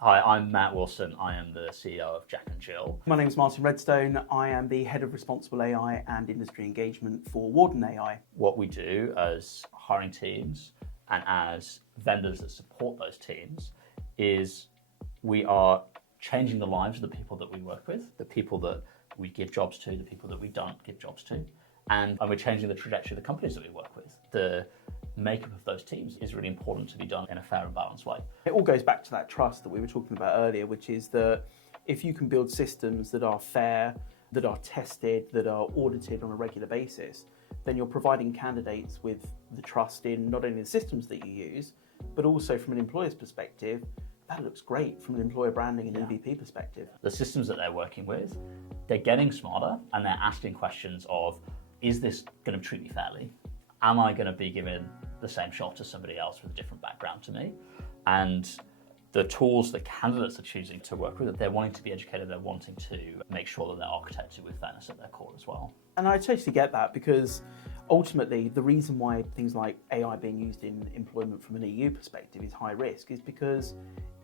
Hi, I'm Matt Wilson. I am the CEO of Jack and Jill. My name is Martyn Redstone. I am the Head of Responsible AI and Industry Engagement for Warden AI. What we do as hiring teams and as vendors that support those teams is we are changing the lives of the people that we work with, the people that we give jobs to, the people that we don't give jobs to, and we're changing the trajectory of the companies that we work with. The makeup of those teams is really important to be done in a fair and balanced way. It all goes back to that trust that we were talking about earlier, which is that if you can build systems that are fair, that are tested, that are audited on a regular basis, then you're providing candidates with the trust in not only the systems that you use, but also from an employer's perspective, that looks great from an employer branding and EVP perspective. The systems that they're working with, they're getting smarter and they're asking questions of, is this going to treat me fairly? Am I going to be given the same shot as somebody else with a different background to me? And the tools that candidates are choosing to work with, they're wanting to be educated, they're wanting to make sure that they're architected with fairness at their core as well. And I totally get that, because ultimately the reason why things like AI being used in employment from an EU perspective is high risk is because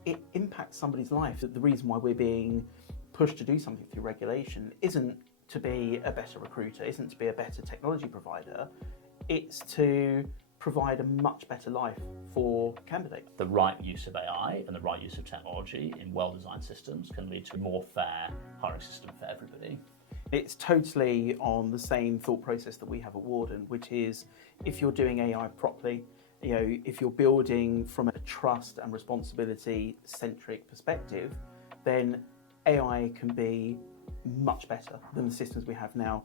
it impacts somebody's life. The reason why we're being pushed to do something through regulation isn't to be a better recruiter, isn't to be a better technology provider, it's to provide a much better life for candidates. The right use of AI and the right use of technology in well-designed systems can lead to a more fair hiring system for everybody. It's totally on the same thought process that we have at Warden, which is if you're doing AI properly, if you're building from a trust and responsibility centric perspective, then AI can be much better than the systems we have now.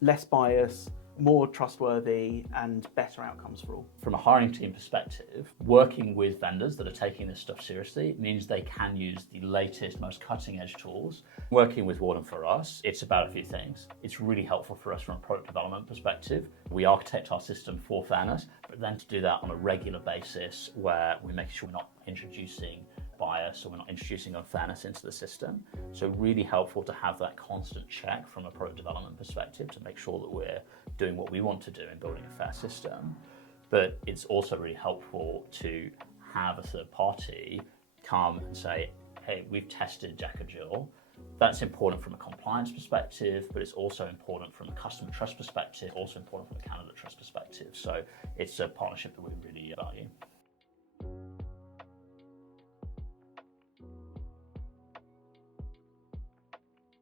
Less bias, more trustworthy, and better outcomes for all. From a hiring team perspective, working with vendors that are taking this stuff seriously means they can use the latest, most cutting edge tools. Working with Warden for us, it's about a few things. It's really helpful for us from a product development perspective. We architect our system for fairness, but then to do that on a regular basis where we make sure we're not introducing bias or we're not introducing unfairness into the system. So really helpful to have that constant check from a product development perspective to make sure that we're doing what we want to do in building a fair system. But it's also really helpful to have a third party come and say, hey, we've tested Jack and Jill. That's important from a compliance perspective, but it's also important from a customer trust perspective, also important from a candidate trust perspective. So it's a partnership that we really value.